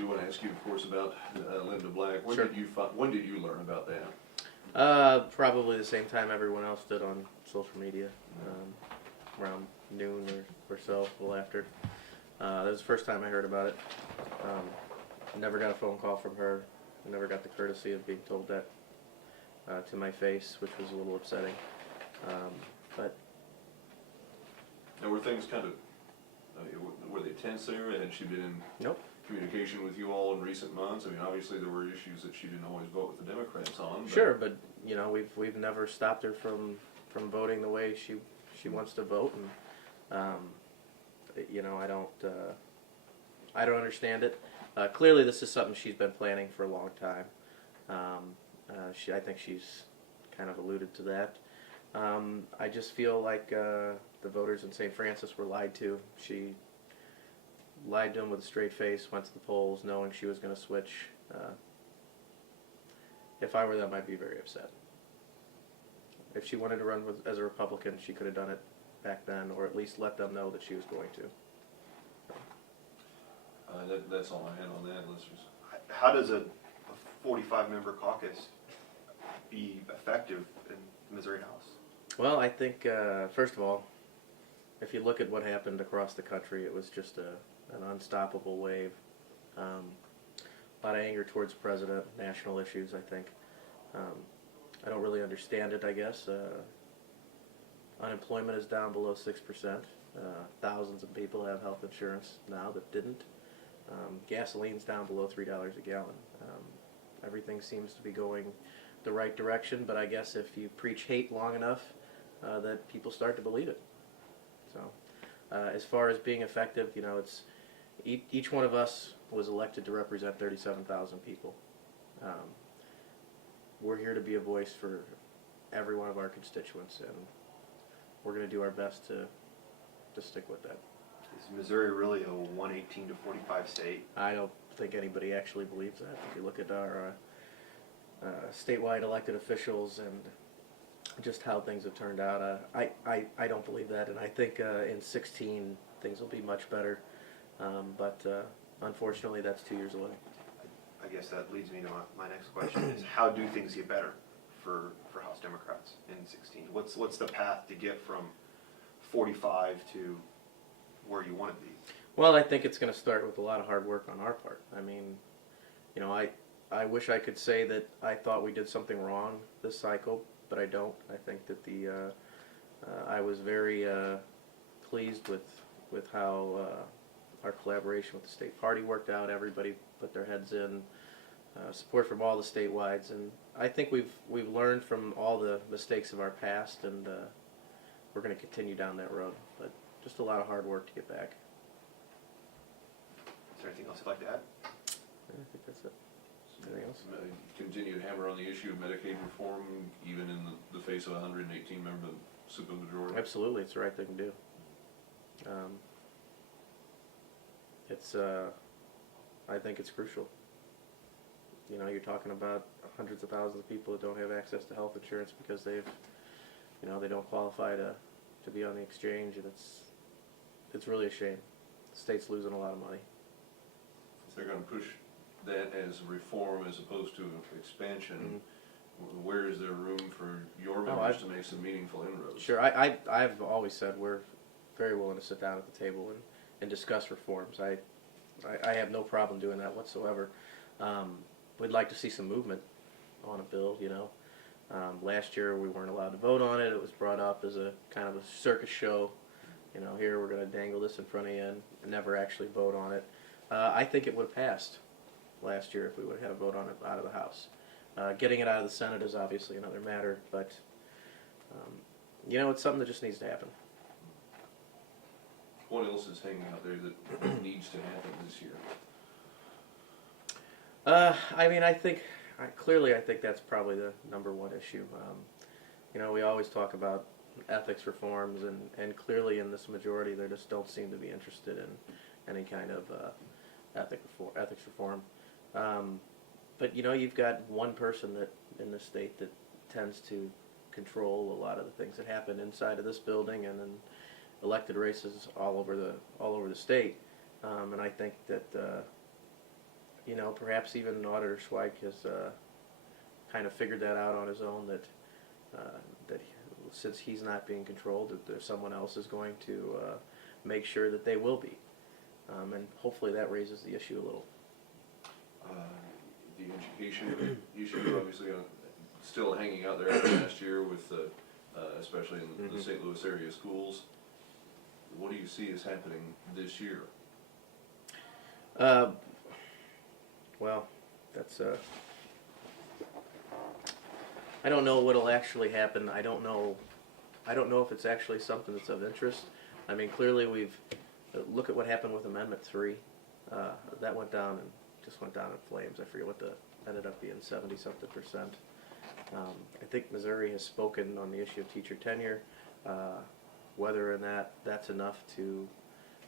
do want to ask you, of course, about Linda Black. When Sure. when did you learn about that? Probably the same time everyone else did on social media, around noon or so, a little after. That was the first time I heard about it. Never got a phone call from her. I never got the courtesy of being told that to my face, which was a little upsetting. But And were things kind of, were they tense there? Had she been in nope. communication with you all in recent months? I mean, obviously there were issues that she didn't always vote with the Democrats on. Sure, but you know, we've never stopped her from voting the way she wants to vote, and you know, I don't understand it. Clearly, this is something she's been planning for a long time. I think she's kind of alluded to that. I just feel like the voters in St. Francis were lied to. She lied to them with a straight face, went to the polls knowing she was going to switch. If I were them, I'd be very upset. If she wanted to run as a Republican, she could have done it back then, or at least let them know that she was going to. That's all I had on that, listeners. How does a 45-member caucus be effective in the Missouri House? Well, I think, first of all, if you look at what happened across the country, it was just an unstoppable wave. A lot of anger towards the president, national issues, I think. I don't really understand it, I guess. Unemployment is down below 6%. Thousands of people have health insurance now that didn't. Gasoline's down below $3 a gallon. Everything seems to be going the right direction, but I guess if you preach hate long enough, that people start to believe it. So, as far as being effective, you know, it's each one of us was elected to represent 37,000 people. We're here to be a voice for every one of our constituents, and we're going to do our best to stick with that. Is Missouri really a 118 to 45 state? I don't think anybody actually believes that. If you look at our statewide elected officials and just how things have turned out, I don't believe that, and I think in 16 things will be much better, but unfortunately that's 2 years away. I guess that leads me to my next question is how do things get better for House Democrats in 16? What's the path to get from 45 to where you want to be? Well, I think it's going to start with a lot of hard work on our part. I mean, you know, I wish I could say that I thought we did something wrong this cycle, but I don't. I think that I was very pleased with how our collaboration with the state party worked out. Everybody put their heads in. Support from all the statewides, and I think we've learned from all the mistakes of our past, and we're going to continue down that road. But just a lot of hard work to get back. Is there anything else you'd like to add? Yeah, I think that's it. Anything else? Continue to hammer on the issue of Medicaid reform, even in the face of a 118-member supermajority. Absolutely, it's the right thing to do. I think it's crucial. You know, you're talking about hundreds of thousands of people that don't have access to health insurance because they don't qualify to be on the exchange, and it's really a shame. The state's losing a lot of money. If they're going to push that as reform as opposed to expansion, where is there room for your members to make some meaningful inroads? Sure, I've always said we're very willing to sit down at the table and discuss reforms. I have no problem doing that whatsoever. We'd like to see some movement on a bill, you know. Last year we weren't allowed to vote on it. It was brought up as a kind of a circus show. You know, here we're going to dangle this in front of you and never actually vote on it. I think it would have passed last year if we would have had a vote on it out of the House. Getting it out of the Senate is obviously another matter, but you know, it's something that just needs to happen. What else is hanging out there that needs to happen this year? I mean, I think that's probably the number one issue. You know, we always talk about ethics reforms, and clearly in this majority, they just don't seem to be interested in any kind of ethics reform. But you know, you've got one person that in the state that tends to control a lot of the things that happen inside of this building and in elected races all over the state. And I think that you know, perhaps even Auditor Schweik has kind of figured that out on his own, that since he's not being controlled, that there's someone else is going to make sure that they will be. And hopefully that raises the issue a little. The education issue, obviously, still hanging out there after last year with, especially in the St. Louis area schools. What do you see is happening this year? Well, that's I don't know what'll actually happen. I don't know if it's actually something that's of interest. I mean, clearly we've look at what happened with Amendment 3. That went down and just went down in flames. I forget what ended up being 70-something%. I think Missouri has spoken on the issue of teacher tenure. Whether or not that's enough to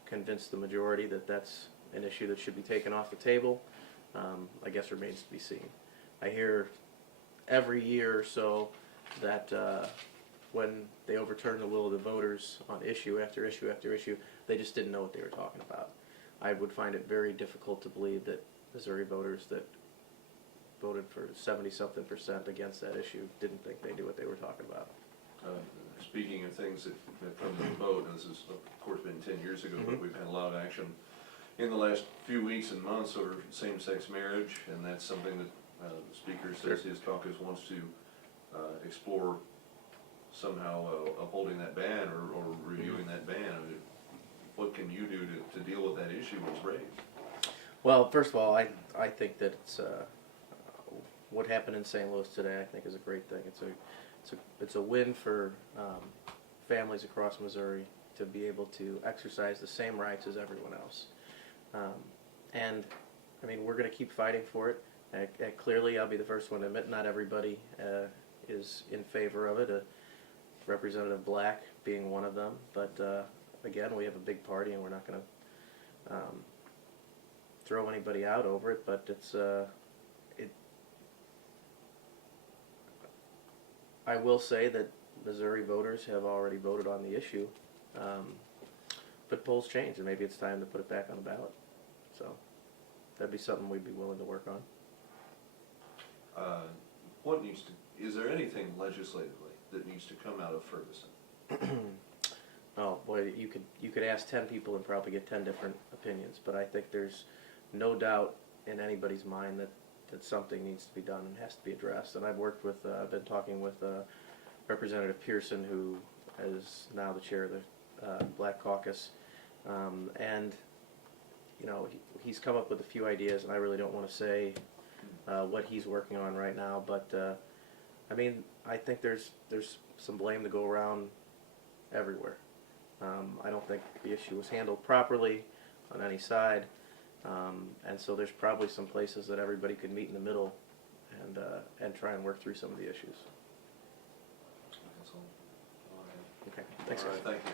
convince the majority that that's an issue that should be taken off the table, I guess remains to be seen. I hear every year or so that when they overturn the will of the voters on issue after issue after issue, they just didn't know what they were talking about. I would find it very difficult to believe that Missouri voters that voted for 70-something% against that issue didn't think they knew what they were talking about. Speaking of things that come to the vote, and this has of course been 10 years ago, but we've had a lot of action in the last few weeks and months over same-sex marriage, and that's something that the Speaker says his caucus wants to explore somehow upholding that ban or reviewing that ban. I mean, what can you do to deal with that issue when it's raised? Well, first of all, I think that it's what happened in St. Louis today. I think is a great thing. It's a win for families across Missouri to be able to exercise the same rights as everyone else. And I mean, we're going to keep fighting for it. Clearly, I'll be the first one to admit not everybody is in favor of it. Representative Black being one of them, but again, we have a big party, and we're not going to throw anybody out over it. But I will say that Missouri voters have already voted on the issue, but polls change, and maybe it's time to put it back on the ballot. So that'd be something we'd be willing to work on. Is there anything legislatively that needs to come out of Ferguson? Oh boy, you could ask 10 people and probably get 10 different opinions, but I think there's no doubt in anybody's mind that something needs to be done and has to be addressed. And I've been talking with Representative Pearson, who is now the chair of the Black Caucus, and you know, he's come up with a few ideas, and I really don't want to say what he's working on right now, but I mean, I think there's some blame to go around everywhere. I don't think the issue was handled properly on any side, and so there's probably some places that everybody could meet in the middle and try and work through some of the issues. That's all I have. Okay, thanks, All guys. right, thank you.